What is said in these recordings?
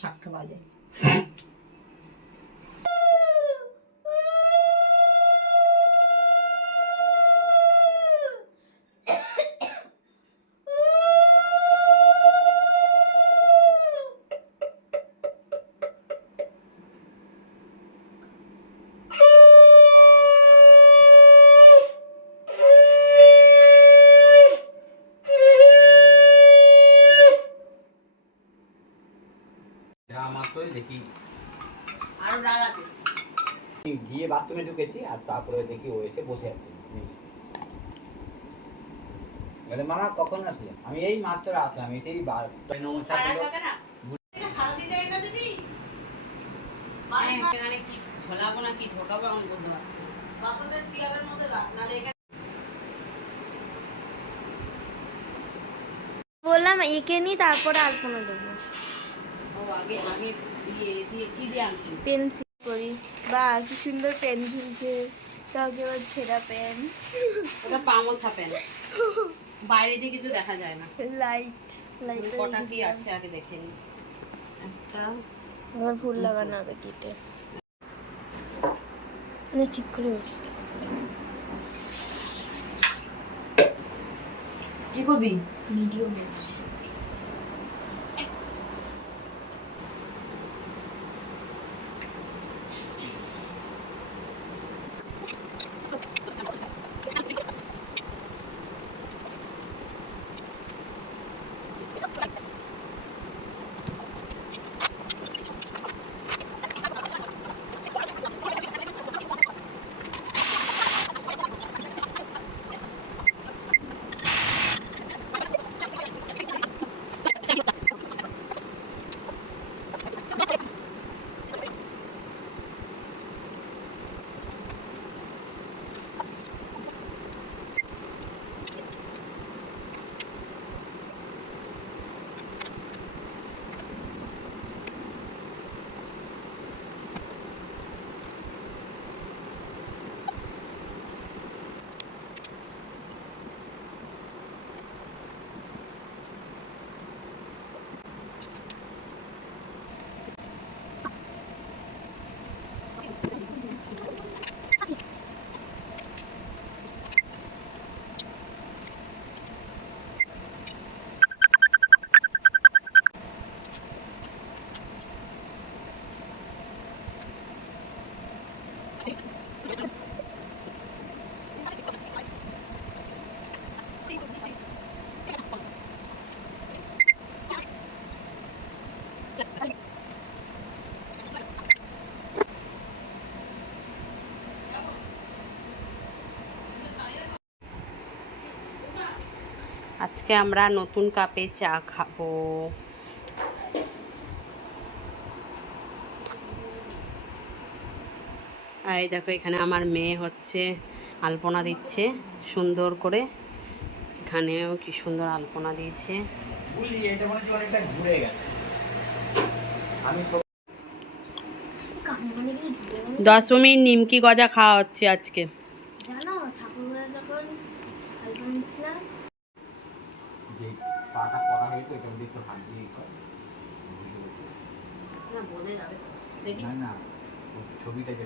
7টা বাজে। দেখি আরো রাগাতে গিয়ে বাথরুমে ঢুকেছি আর তারপরে দেখি ও এসে বসে আছে। বলে মামা কখন আসলে? আমি এই মাত্র আসলাম, এসেই নমস্কার ঝোলাবো না কি ঢোকাবো এখন বুঝতে পারছি না। বাসনটা চেয়ারের মধ্যে রাখ, নাহলে এখানে বললাম এঁকে নি তারপরে আলপনা দেবো। ও আগে আগে দিয়ে দিয়ে কি দিয়ে আনছি পেন্সিল করি বা কি সুন্দর পেন ঝুলছে, কাউকে আবার ছেঁড়া পেন, ওটা পামোছা পেন, বাইরে দিয়ে কিছু দেখা যায় না। লাইট লাইট কটা কি আছে আগে দেখে নি। একটা আমার ফুল লাগানো হবে কিতে, মানে ঠিক করে বসে। কি করবি? ভিডিও করছি। আজকে আমরা নতুন কাপে চা খাবো। আর এই দেখো এখানে আমার মেয়ে হচ্ছে আলপনা দিচ্ছে সুন্দর করে, এখানেও কি সুন্দর আলপনা দিয়েছে। এটা মনে হচ্ছে অনেকটা ঘুরে গেছে। আমি দশমী নিমকি গজা খাওয়া হচ্ছে আজকে। জানো ঠাকুররা যখন আলপনা দিয়েছিলাম, যে পাটা পড়া হয়েছে এটা মধ্যে একটু হাত দিয়ে কর। না বোঝা যাবে তো, দেখি না না ছবিটা যে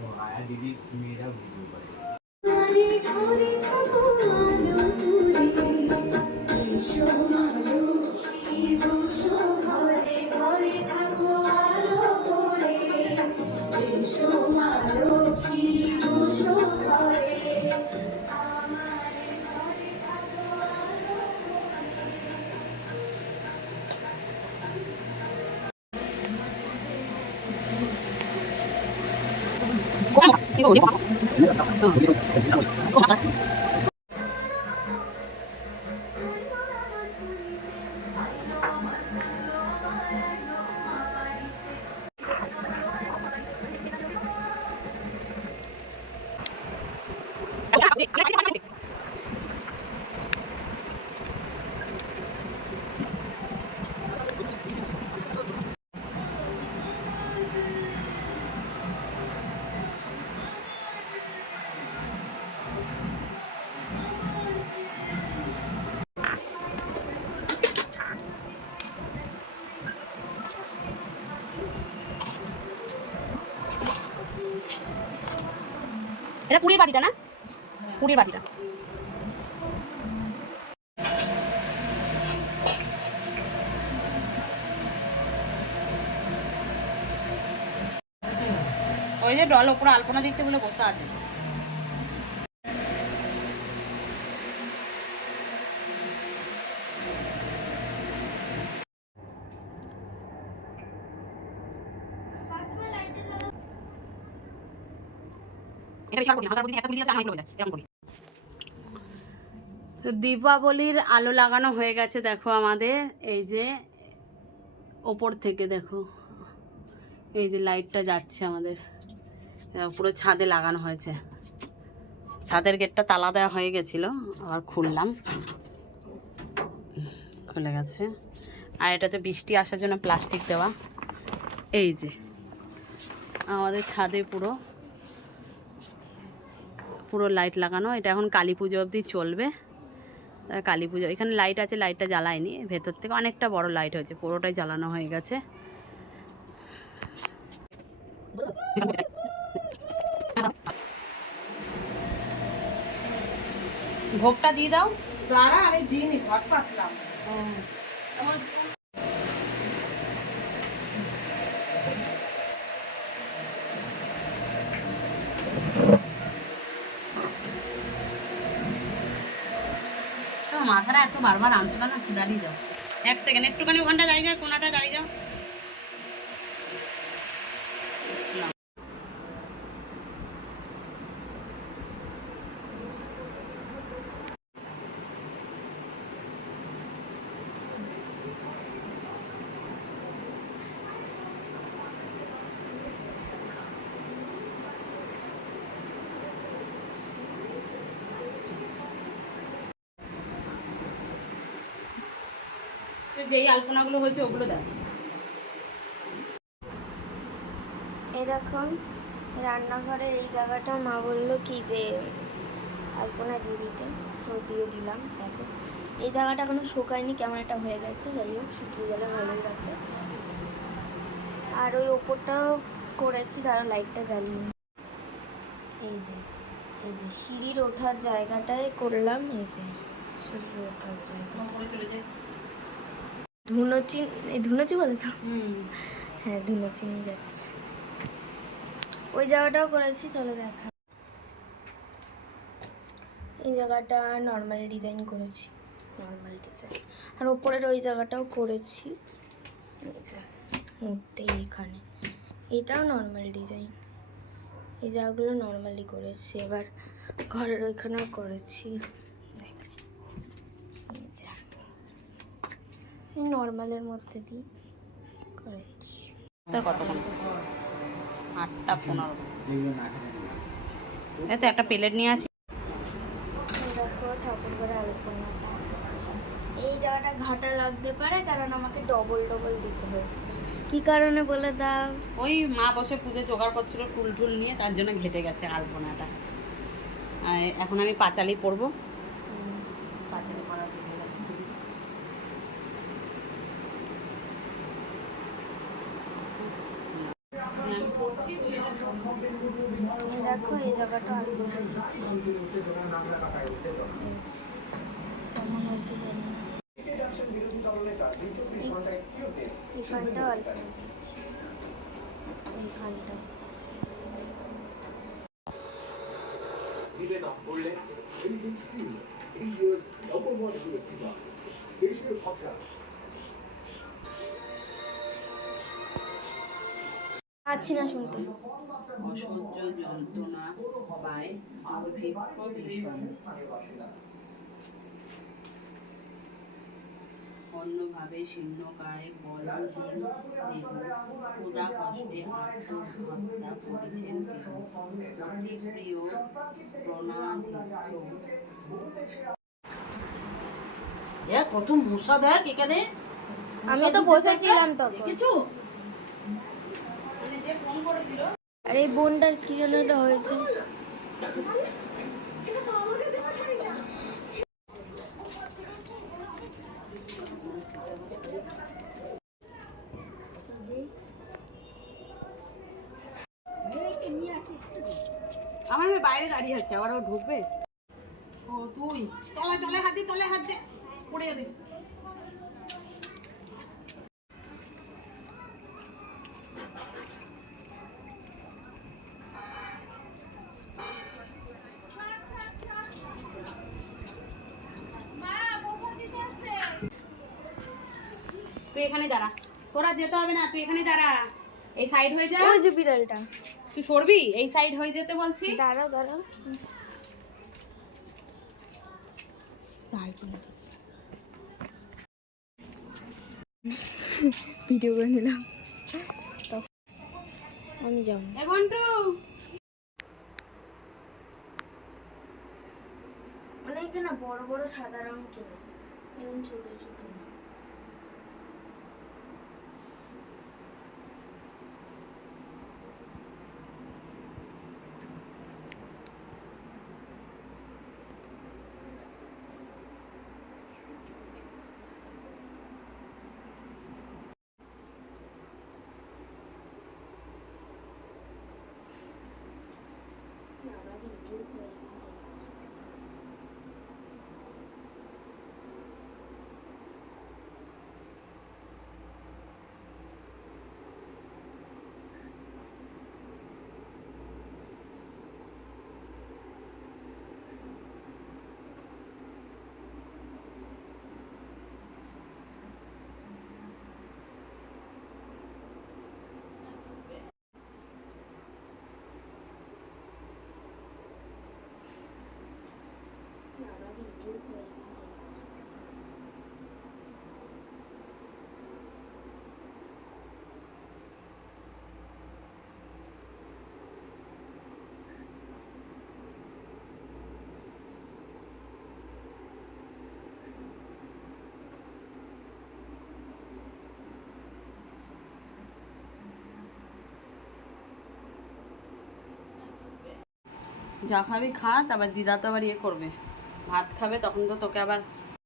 ও আয়া দিদি মেয়েরা ভিডিও করে। এটা পুরীর বাটিটা না, পুরীর বাটিটা। ওই যে ডল ওপরে আলপনা দিচ্ছে বলে বসে আছে। তো দীপাবলির আলো লাগানো হয়ে গেছে দেখো আমাদের, এই যে ওপর থেকে দেখো এই যে লাইটটা যাচ্ছে আমাদের, পুরো ছাদে লাগানো হয়েছে। ছাদের গেটটা তালা দেওয়া হয়ে গেছিল, আবার খুললাম, খুলে গেছে। আর এটাতে বৃষ্টি আসার জন্য প্লাস্টিক দেওয়া। এই যে আমাদের ছাদে পুরো পুরো লাইট লাগানো। এটা এখন কালী পুজো অবধি চলবে। কালী পুজো এখানে লাইট আছে, লাইটটা জ্বালায়নি, ভেতর থেকে অনেকটা বড় লাইট হয়েছে, পুরোটাই জ্বালানো হয়ে গেছে। ভোগটা দিয়ে দাও। দাঁড়া, আমি দিইনি, ঘট পাতলাম। মাথাটা এত বারবার আনছো না, দাঁড়িয়ে যাও 1 সেকেন্ড, একটুখানি ওখানটা দাঁড়িয়ে যাও, কোনাটা দাঁড়িয়ে যাও। যেই আলপনাগুলো হয়েছে ওগুলো দাও। এরকম রান্নাঘরের এই জায়গাটা মা বললো কি যে আলপনা দিয়ে দিতে, তো দিয়ে দিলাম। দেখো এই জায়গাটা এখনো শুকায়নি, কেমন একটা হয়ে গেছে, যাই হোক শুকিয়ে গেলে ভালোই লাগবে। আর ওই ওপরটাও করেছি, তারা লাইটটা জ্বালিয়ে। এই যে সিঁড়ির ওঠার জায়গাটায় করলাম, এই যে সিঁড়ির ওঠার জায়গা। ধুনোচি বলে তো, হ্যাঁ ধুনোচি নিয়ে যাচ্ছে। ওই জায়গাটাও করেছি, চলো দেখা। এই জায়গাটা নর্মাল ডিজাইন করেছি, নর্মাল ডিজাইন। আর ওপরের ওই জায়গাটাও করেছি, মধ্যে এইখানে এটাও নর্মাল ডিজাইন। এই জায়গাগুলো নর্মালি করেছি। এবার ঘরের ওইখানেও করেছি, নর্মালের মধ্যে দিয়ে করেছি। কতক্ষণ? 8টা 15। এই তো একটা প্লেট নিয়ে আসি। দেখো ঠাকুর ঘরে আলোচনাটা, এই জায়গাটা ঘাটা লাগতে পারে কারণ আমাকে ডবল দিতে হয়েছে। কি কারণে বলে দাও? ওই মা বসে পুজো জোগাড় করছিল টুল টুল নিয়ে, তার জন্য ঘেটে গেছে আলপনাটা। এখন আমি পাঁচালি পরবো। পাঁচালি পরার দেখো এই জায়গাটা আলপনা দিচ্ছি, কেমন হয়েছে জানি না। এখানটাও আলপনা দিচ্ছি, এইখানটা। পাচ্ছি না শুনতে। অসহ্য যন্ত্রণা পায় দুর্ভিক্ষ ভীষণ, অন্যভাবে শীর্ণকায় বলহীন দেহ, ক্ষুধা কষ্টে আত্মহত্যা করেছেন অতি প্রিয় প্রণাধিত। কত মশা দেখ এখানে। আমি তো বসেছিলাম তখন। কিছু যে ফোন করেছিল, আর এই বোনটার কি যেন একটা হয়েছে। আমার ওই বাইরে দাঁড়িয়ে আছে, আবার ও ঢুকবে। ও তুই তলায় তলায় হাত দি, তলায় হাত দে, পড়ে যাবে। তুই এখানে দাঁড়া, তোরা যেতে হবে না, তুই এখানে দাঁড়া, এই সাইড হয়ে যা। ওই যে বিড়ালটা। তুই সরবি, এই সাইড হয়ে যেতে বলছি। দাঁড়াও দাঁড়াও। ভিডিও করে নিলাম, আমি যাবো। এ ঘন্টু, অনেকে না বড় বড় সাদা রং কেনে, এরকম ছোট ছোট না। যা খাবি খা, তারপর দিদা তো আবার ইয়ে করবে, ভাত খাবে, তখন তো তোকে আবার